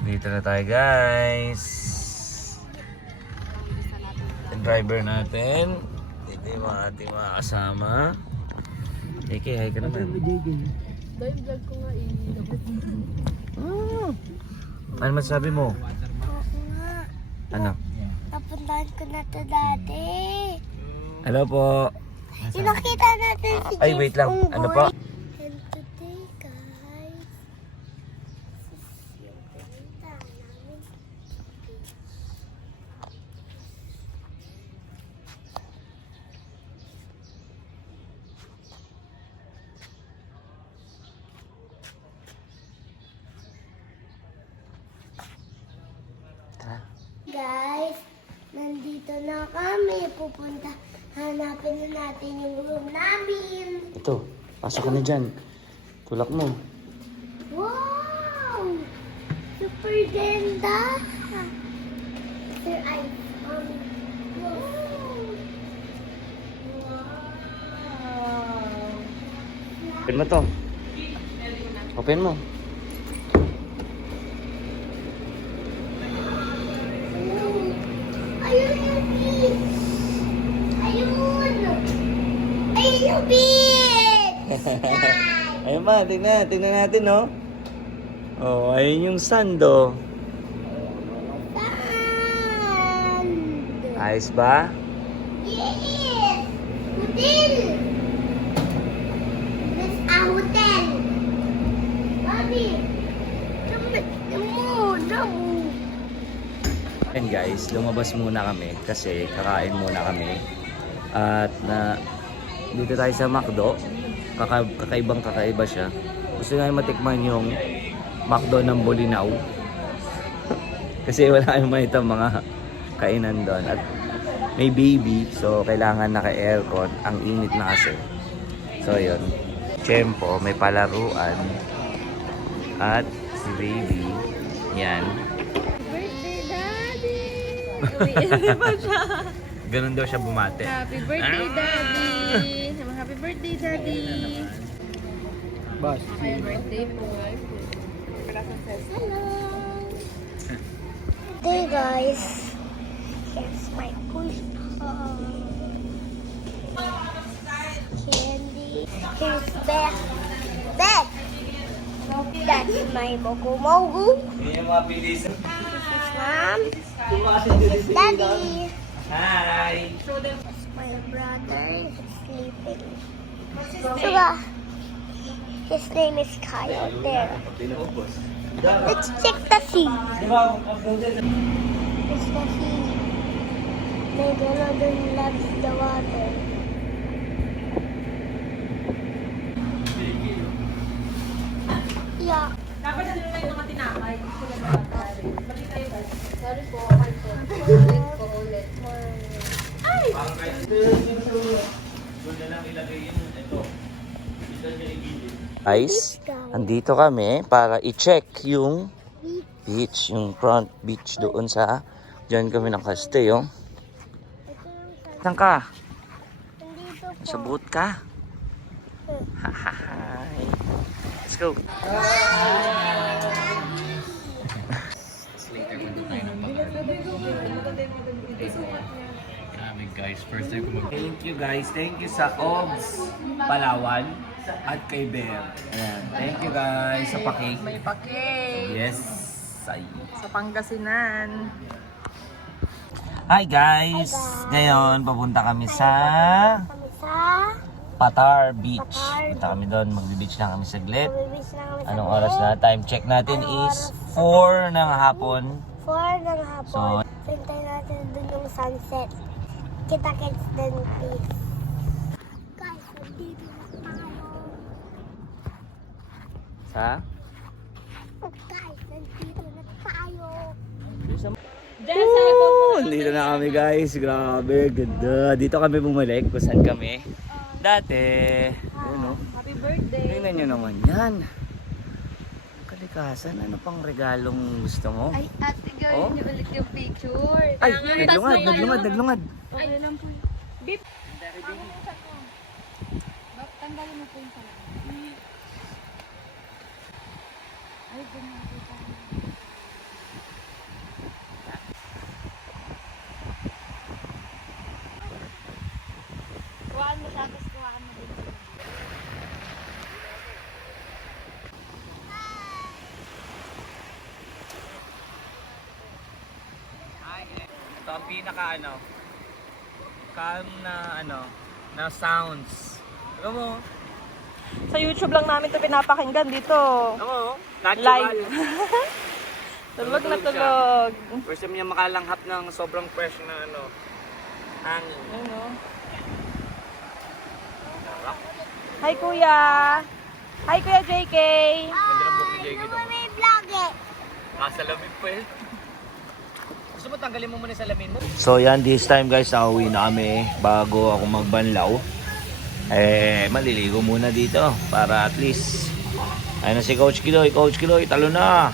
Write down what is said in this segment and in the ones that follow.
Dito na tayo guys. Yung driver natin. Dito yung mga ating mga kasama. JK, hi ka naman. Dahil vlog ko nga Ano masabi mo? Oo nga. Ano? Napuntahan ko na to dati. Hello po. Yung nakita natin si Ay, wait lang. James Ano Unggoy. po? And today, guys, this is yung pinunta namin. Guys, nandito na kami. Pupunta, hanapin na natin yung room namin. Ito, pasok ka na dyan. Tulak mo. Wow! Super ganda! Sir, wow! Wow! Open mo to. Open mo. Ayun yung beach! Ayun! Ayun yung beach! Ayun ba, tingnan natin, no? Oh, ayun yung sand, oh. Sand! Ayos ba? Yes! Hotel! That's a hotel! Mami! Damo! And guys, lumabas muna kami kasi kakain muna kami. At dito tayo sa McDo. Kakaiba siya. Gusto namin matikman yung McDo ng Bolinao. Kasi wala kayong makita mga kainan doon. At may baby, so kailangan naka-aircon. Ang init na kasi. So yun. Tiyempo, may palaruan. At si baby, yan. birthday, Daddy! Uwi pa siya. Ganun daw siya bumate. Happy birthday, Daddy! Happy birthday, Daddy! Boss. Happy birthday po. Hello! Hey guys, here's my push candy. Here's Beth. Beth! That's my Mogu Mogu. Yan yung mga pilis. This is Mom. Daddy. Hi! That's my brother. He's sleeping. Suga. His name is Kyle. There. Let's check the sea. It's the sea. Megalodon loves the water. Yeah. Dapat na nila yung mga tinapay. Sorry po, okay po. Ulit po, ulit. Ay! Guys, andito kami para i-check yung beach, yung front beach doon sa diyan kami nakastay, oh. Saan ka? Nandito Sa po. boat ka? Hi. Let's go. Later punta tayo ng Grabe guys, first time ko Thank you guys, thank you sa Obs Palawan at kay Bear. Ayan. Thank you guys sa paki. May pake Yes. Say. sa Pangasinan. Hi guys. Ngayon papunta kami sa Kami sa Patar Beach. Patar Punta kami doon, magbe-beach lang kami saglit. Mabibis na kami sa Anong oras na? Time check natin is 4 ng hapon. 4 ng hapon. So- Hintay natin dun yung sunset. Kita-kits din, please. Guys, nandito na tayo. Sa? Guys, nandito na tayo. Dito na kami guys. Grabe, ganda. Dito kami bumalik kung saan kami. Dati. Ayun, oh. Happy birthday! Tingnan nyo naman yan. Kalikasan, ano pang regalong gusto mo? Ay, ate, gawin Oh? niyo ulit yung picture. Ay, naglungad. Okay lang po. Bip! Tanggalin mo po yung pala. Ay, ganyan po tayo. Ito ang pinaka calm na na sounds. Alam mo? Sa YouTube lang namin ito pinapakinggan dito. Alam mo? Natural. Live. Tulog na tulog. First time niya makalanghap ng sobrang fresh na hangin. Ano? Sarap. Hi Kuya. Hi Kuya JK. Ganda ng book ni Jay dito. May vlog eh. Salamin pa eh. Gusto mo tanggalin mo muna yung salamin mo? So yan, this time guys, nauwi na kami bago ako magbanlaw. Maliligo muna dito para at least. Ayun na si Coach Kiloy. Coach Kiloy, talo na!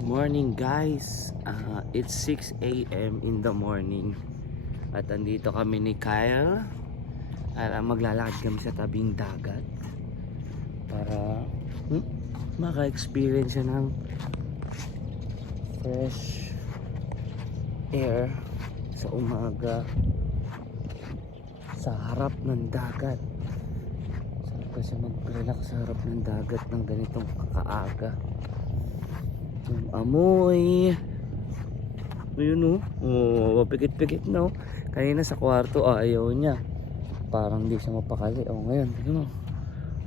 Good morning guys. It's 6 a.m. in the morning. At andito kami ni Kyle. Maglalakad kami sa tabing dagat para maka-experience siya ng fresh air sa umaga sa harap ng dagat. Sarap kasi mag-relax sa harap ng dagat ng ganitong kakaaga. Yung amoy, ayun pikit-pikit no. Kanina sa kwarto ayaw niya, parang di siya mapakali. Ngayon tignan mo,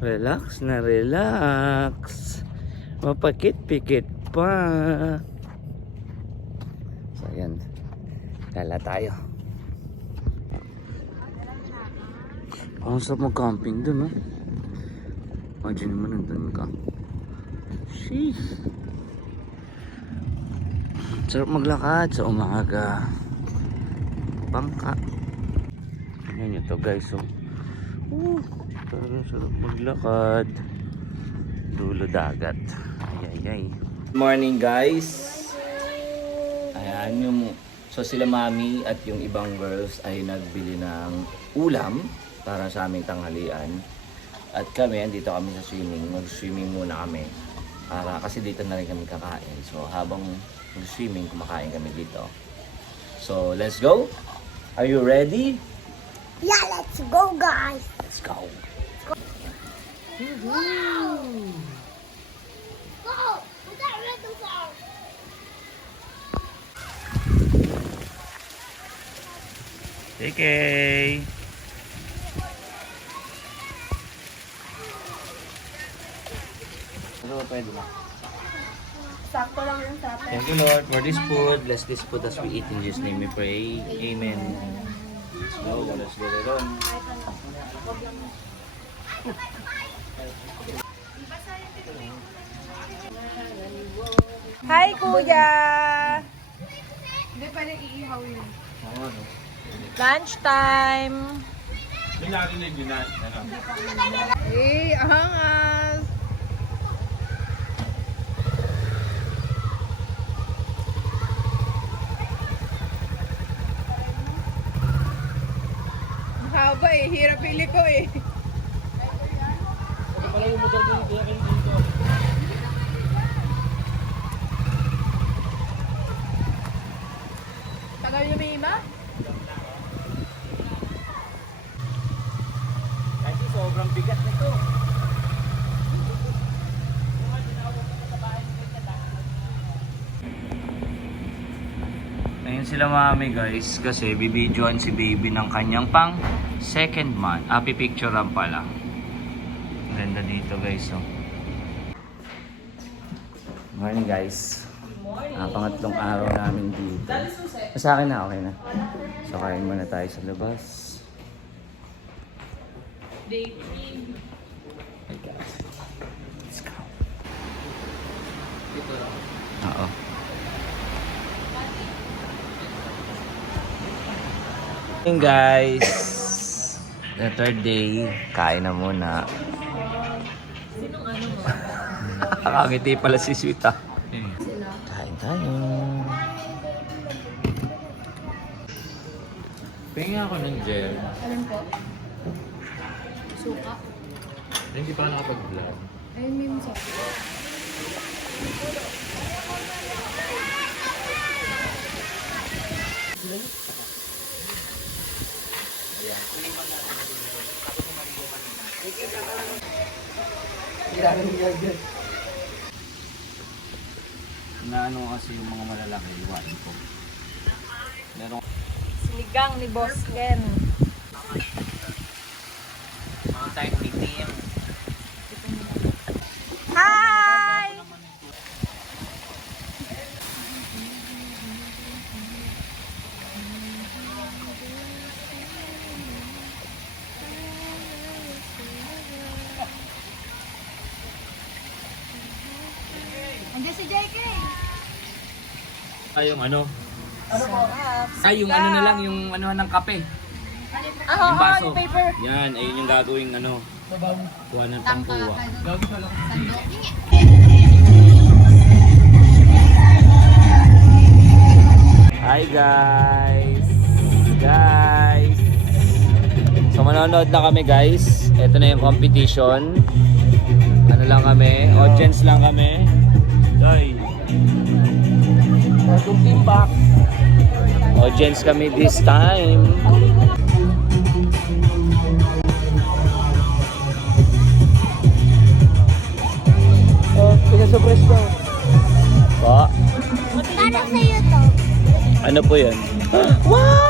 relax na relax, mapakit-pikit pa. So ayan, kala tayo. Ang sarap mag-camping dun, no? Imagine mo nandun ka. Sheesh. Sarap maglakad sa umaga. Bangka. Tingnan nyo to guys, sarap maglakad. Dulo dagat. Ay. Good morning guys. Ayan yung, so sila mami at yung ibang girls ay nagbili ng ulam para sa aming tanghalian. At kami, andito kami sa swimming. Mag-swimming muna kami. Kasi dito na rin kami kakain. So habang mag-swimming, kumakain kami dito. So let's go. Are you ready? Yeah, let's go guys. Let's go. Go. Put that red down. Okay. Ano pwede na? Sakto lang yung sa atin. Thank you Lord for this food. Bless this food as we eat. In Jesus' name we pray. Amen. Let's go. Hi Kuya. Hindi pwede iihaw yun. Lunch time. Eh, angas! Haba eh, hirap pili ko eh. Tagal yung mima? Kasi sobrang bigat nito. Ayun sila mami guys, kasi bibidyoan si baby ng kanyang pang second month. Pipicturean pala. Ganda dito guys. Morning guys. Pangatlong araw namin dito. Sa akin na, okay na. So kain muna tayo sa labas. Hey guys. Let's go. Oo. Hey guys. The third day. Kain na muna. Sinong ano mo? Nakangiti pala si Sweet ah. Kain tayo. Pengen ako ng gel. Alin po? Suka. Hindi pa nakapag-vlog. Ayun, may musa. na ano kasi yung mga malalaki, iwain ko. Meron Sinigang ni Boss Ken. mga tayong meeting. Hi! Andiyan si JK. Ay, yung ano? Sarap. Ay, yung ano na lang, yung ano ng kape. Yung baso. Yung paper. Yan, ayun yung gagawing ano. Kuha ng pangkuha. Hi guys! Guys! So manonood na kami guys. Ito na yung competition. Ano lang kami? Audience lang kami. Guys! Audience kami this time. Oh, pinasupres ko. Po, Para sa'yo to. ano po yan? Wow!